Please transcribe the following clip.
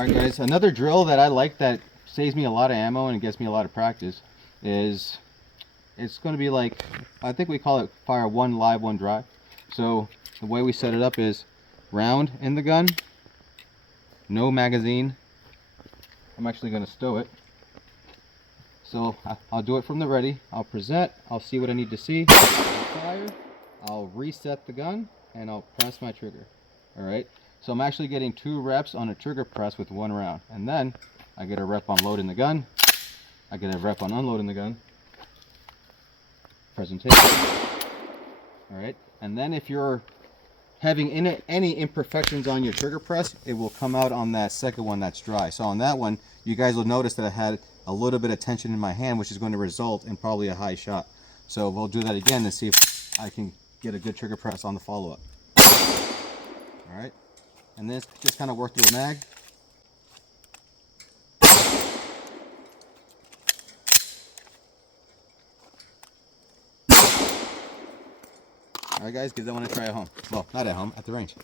Alright guys, another drill that I like that saves me a lot of ammo and gets me a lot of practice is, it's going to be like, I think we call it fire one live, one dry. So the way we set it up is round in the gun, no magazine. I'm actually going to stow it. So I'll do it from the ready, I'll present, I'll see what I need to see, I'll fire, I'll reset the gun, and I'll press my trigger. Alright, so I'm actually getting 2 reps on a trigger press with 1 round. And then I get a rep on loading the gun, I get a rep on unloading the gun. Presentation. Alright, and then if you're having any imperfections on your trigger press, it will come out on that second one that's dry. So on that one, you guys will notice that I had a little bit of tension in my hand, which is going to result in probably a high shot. So we'll do that again and see if I can get a good trigger press on the follow-up. Alright, and then just kind of work through the mag. Alright guys, give that one a try at home. Well, not at home, at the range.